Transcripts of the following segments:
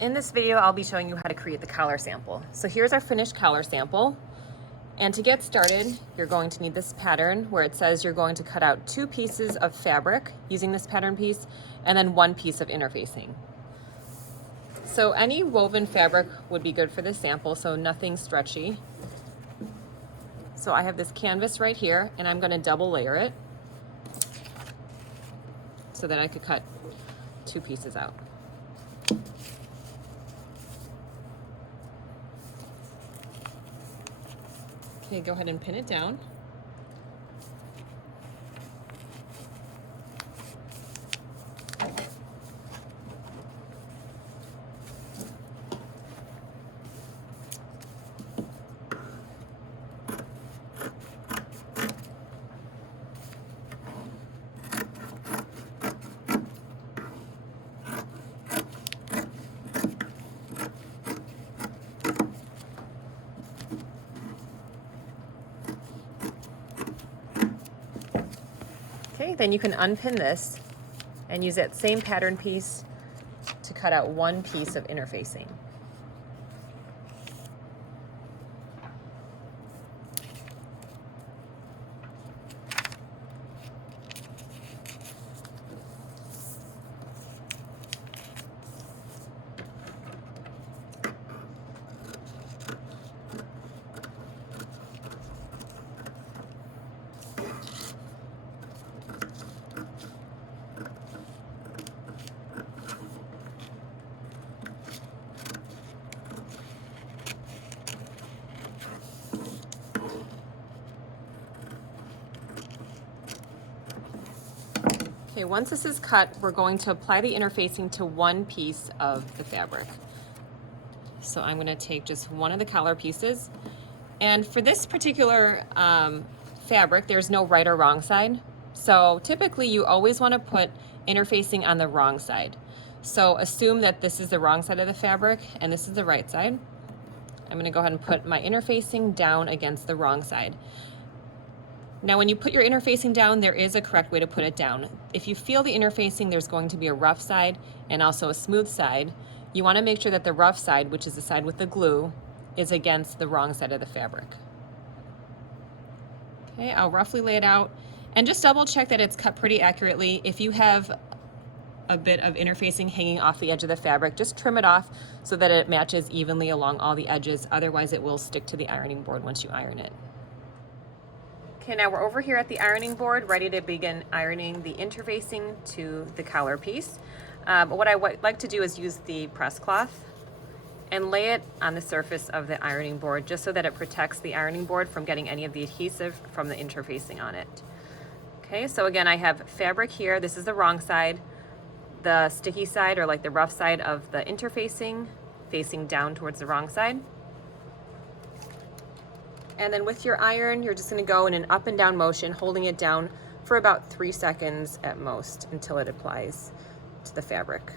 In this video, I'll be showing you how to create the collar sample. So here's our finished collar sample. And to get started, you're going to need this pattern where it says you're going to cut out 2 pieces of fabric using this pattern piece and then 1 piece of interfacing. So any woven fabric would be good for this sample, so nothing stretchy. So I have this canvas right here and I'm going to double layer it so that I could cut 2 pieces out. Okay, go ahead and pin it down. Okay, then you can unpin this and use that same pattern piece to cut out 1 piece of interfacing. Okay, once this is cut, we're going to apply the interfacing to 1 piece of the fabric. So I'm going to take just 1 of the collar pieces. And for this particular fabric, there's no right or wrong side. So typically you always want to put interfacing on the wrong side. So assume that this is the wrong side of the fabric and this is the right side. I'm going to go ahead and put my interfacing down against the wrong side. Now when you put your interfacing down, there is a correct way to put it down. If you feel the interfacing, there's going to be a rough side and also a smooth side. You want to make sure that the rough side, which is the side with the glue, is against the wrong side of the fabric. Okay, I'll roughly lay it out and just double check that it's cut pretty accurately. If you have a bit of interfacing hanging off the edge of the fabric, just trim it off so that it matches evenly along all the edges. Otherwise it will stick to the ironing board once you iron it. Okay, now we're over here at the ironing board, ready to begin ironing the interfacing to the collar piece. But what I like to do is use the press cloth and lay it on the surface of the ironing board just so that it protects the ironing board from getting any of the adhesive from the interfacing on it. Okay, so again, I have fabric here. This is the wrong side. The sticky side, or like the rough side of the interfacing, facing down towards the wrong side. And then with your iron, you're just going to go in an up and down motion, holding it down for about 3 seconds at most until it applies to the fabric.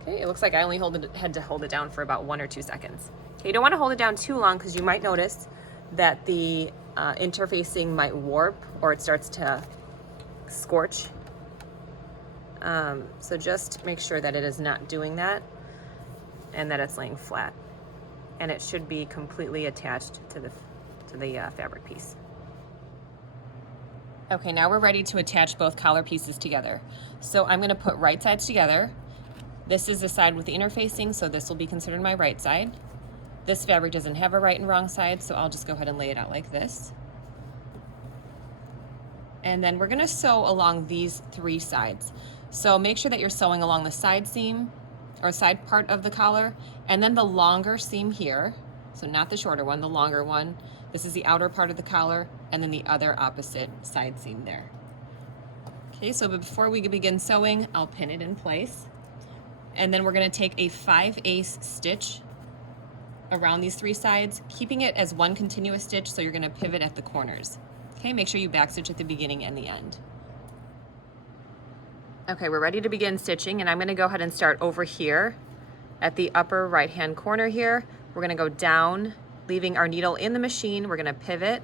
Okay, it looks like I only had to hold it down for about 1 or 2 seconds. Okay, you don't want to hold it down too long because you might notice that the interfacing might warp or it starts to scorch. So just make sure that it is not doing that and that it's laying flat. And it should be completely attached to the fabric piece. Okay, now we're ready to attach both collar pieces together. So I'm going to put right sides together. This is the side with the interfacing, so this will be considered my right side. This fabric doesn't have a right and wrong side, so I'll just go ahead and lay it out like this. And then we're going to sew along these 3 sides. So make sure that you're sewing along the side seam or side part of the collar, and then the longer seam here, so not the shorter one, the longer one. This is the outer part of the collar, and then the other opposite side seam there. Okay, so before we begin sewing, I'll pin it in place. And then we're going to take a 5/8 stitch around these 3 sides, keeping it as 1 continuous stitch, so you're going to pivot at the corners. Okay, make sure you backstitch at the beginning and the end. Okay, we're ready to begin stitching, and I'm going to go ahead and start over here at the upper right hand corner here. We're going to go down, leaving our needle in the machine. We're going to pivot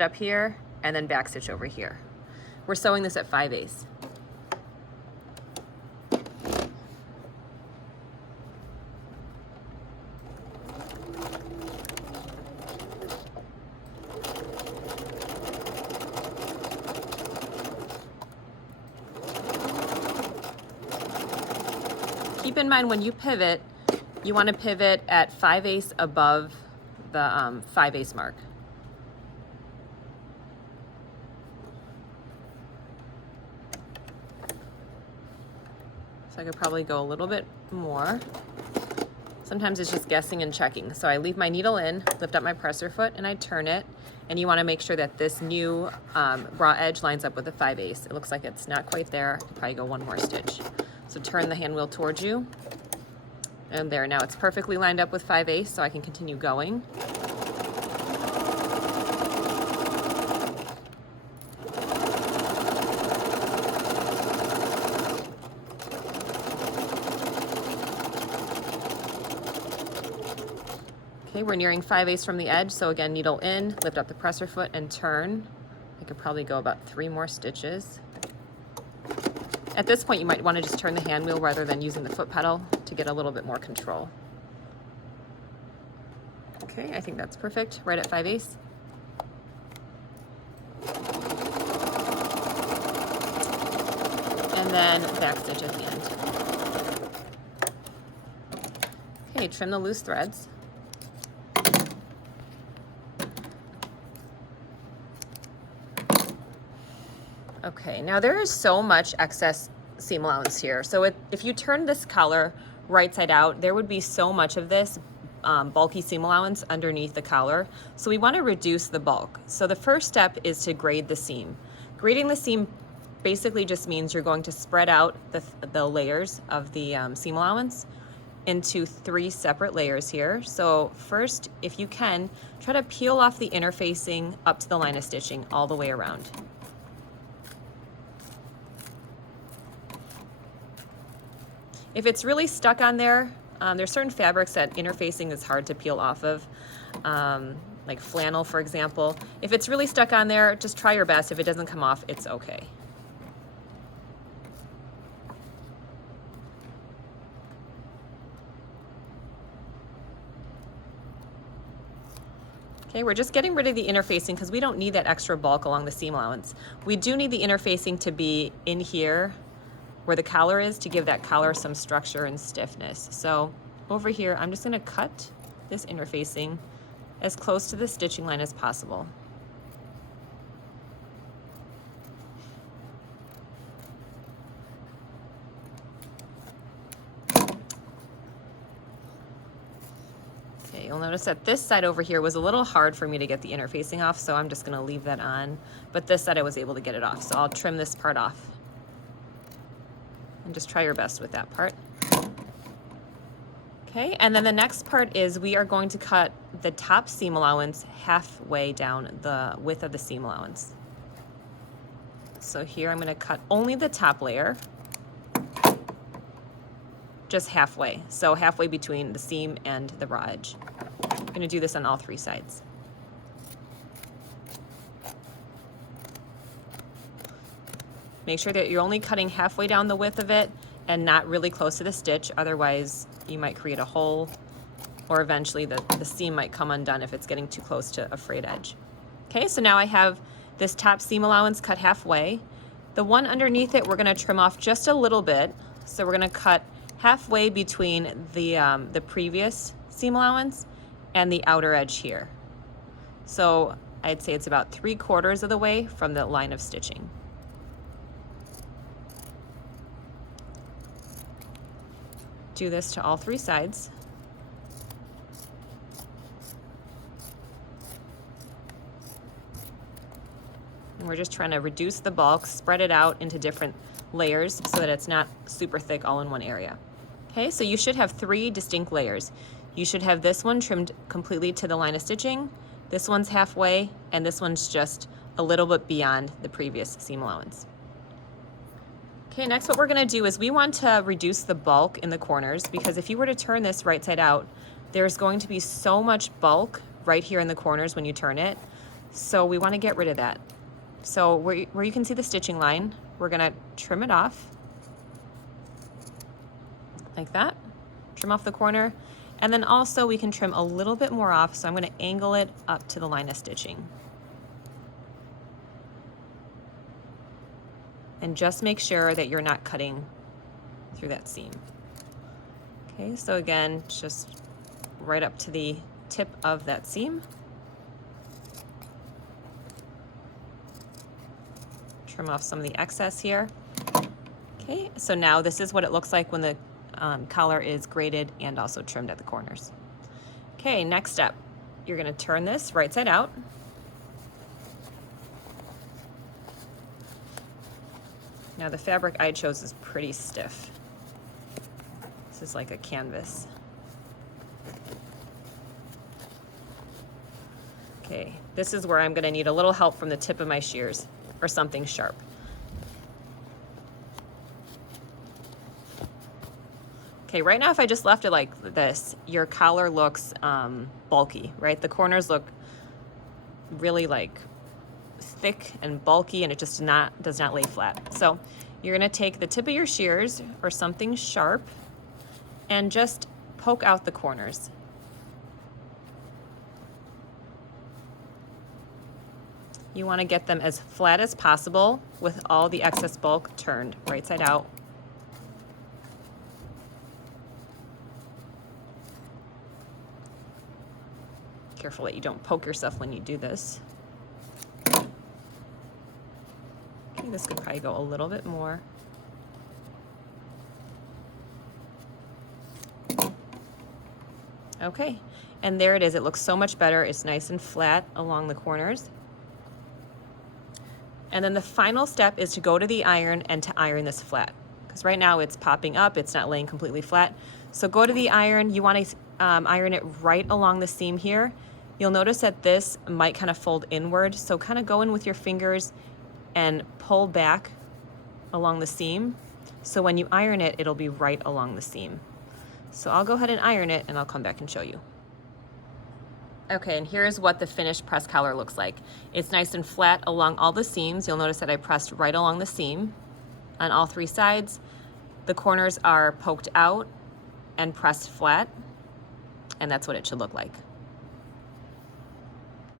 up here, and then back stitch over here. We're sewing this at 5/8. Keep in mind when you pivot, you want to pivot at 5/8 above the 5/8 mark. So I could probably go a little bit more. Sometimes it's just guessing and checking. So I leave my needle in, lift up my presser foot, and I turn it. And you want to make sure that this new raw edge lines up with the 5/8. It looks like it's not quite there. I'll probably go one more stitch. So turn the hand wheel towards you. And there, now it's perfectly lined up with 5/8, so I can continue going. Okay, we're nearing 5/8 from the edge, so again, needle in, lift up the presser foot, and turn. I could probably go about 3 more stitches. At this point, you might want to just turn the hand wheel rather than using the foot pedal to get a little bit more control. Okay, I think that's perfect, right at 5/8. And then back stitch at the end. Okay, trim the loose threads. Okay, now there is so much excess seam allowance here. So if you turn this collar right side out, there would be so much of this bulky seam allowance underneath the collar. So we want to reduce the bulk. So the first step is to grade the seam. Grading the seam basically just means you're going to spread out the layers of the seam allowance into 3 separate layers here. So first, if you can, try to peel off the interfacing up to the line of stitching all the way around. If it's really stuck on there, there's certain fabrics that interfacing is hard to peel off of, like flannel, for example. If it's really stuck on there, just try your best. If it doesn't come off, it's okay. Okay, we're just getting rid of the interfacing because we don't need that extra bulk along the seam allowance. We do need the interfacing to be in here where the collar is to give that collar some structure and stiffness. So over here, I'm just gonna cut this interfacing as close to the stitching line as possible. Okay, you'll notice that this side over here was a little hard for me to get the interfacing off, so I'm just gonna leave that on. But this side I was able to get it off, so I'll trim this part off. And just try your best with that part. Okay, and then the next part is we are going to cut the top seam allowance halfway down the width of the seam allowance. So here I'm going to cut only the top layer, just halfway. So halfway between the seam and the raw edge. I'm going to do this on all 3 sides. Make sure that you're only cutting halfway down the width of it and not really close to the stitch, otherwise you might create a hole or eventually the seam might come undone if it's getting too close to a frayed edge. Okay, so now I have this top seam allowance cut halfway. The one underneath it we're gonna trim off just a little bit. So we're gonna cut halfway between the previous seam allowance and the outer edge here. So I'd say it's about 3/4 of the way from the line of stitching. Do this to all 3 sides. And we're just trying to reduce the bulk, spread it out into different layers so that it's not super thick all in one area. Okay, so you should have 3 distinct layers. You should have this one trimmed completely to the line of stitching, this one's halfway, and this one's just a little bit beyond the previous seam allowance. Okay, next what we're gonna do is we want to reduce the bulk in the corners, because if you were to turn this right side out, there's going to be so much bulk right here in the corners when you turn it. So we wanna get rid of that. So where you can see the stitching line, we're gonna trim it off like that. Trim off the corner. And then also we can trim a little bit more off, so I'm gonna angle it up to the line of stitching. And just make sure that you're not cutting through that seam. Okay, so again, just right up to the tip of that seam. Trim off some of the excess here. Okay, so now this is what it looks like when the collar is graded and also trimmed at the corners. Okay, next step, you're gonna turn this right side out. Now the fabric I chose is pretty stiff. This is like a canvas. Okay, this is where I'm gonna need a little help from the tip of my shears or something sharp. Okay, right now if I just left it like this, your collar looks bulky, right? The corners look really like thick and bulky, and it just does not lay flat. So you're gonna take the tip of your shears or something sharp and just poke out the corners. You wanna get them as flat as possible with all the excess bulk turned right side out. Careful that you don't poke yourself when you do this. Okay, this could probably go a little bit more. Okay, and there it is. It looks so much better. It's nice and flat along the corners. And then the final step is to go to the iron and to iron this flat. Because right now it's popping up, it's not laying completely flat. So go to the iron, you want to iron it right along the seam here. You'll notice that this might kind of fold inward, so kind of go in with your fingers and pull back along the seam. So when you iron it, it'll be right along the seam. So I'll go ahead and iron it and I'll come back and show you. Okay, and here's what the finished press collar looks like. It's nice and flat along all the seams. You'll notice that I pressed right along the seam on all three sides. The corners are poked out and pressed flat, and that's what it should look like.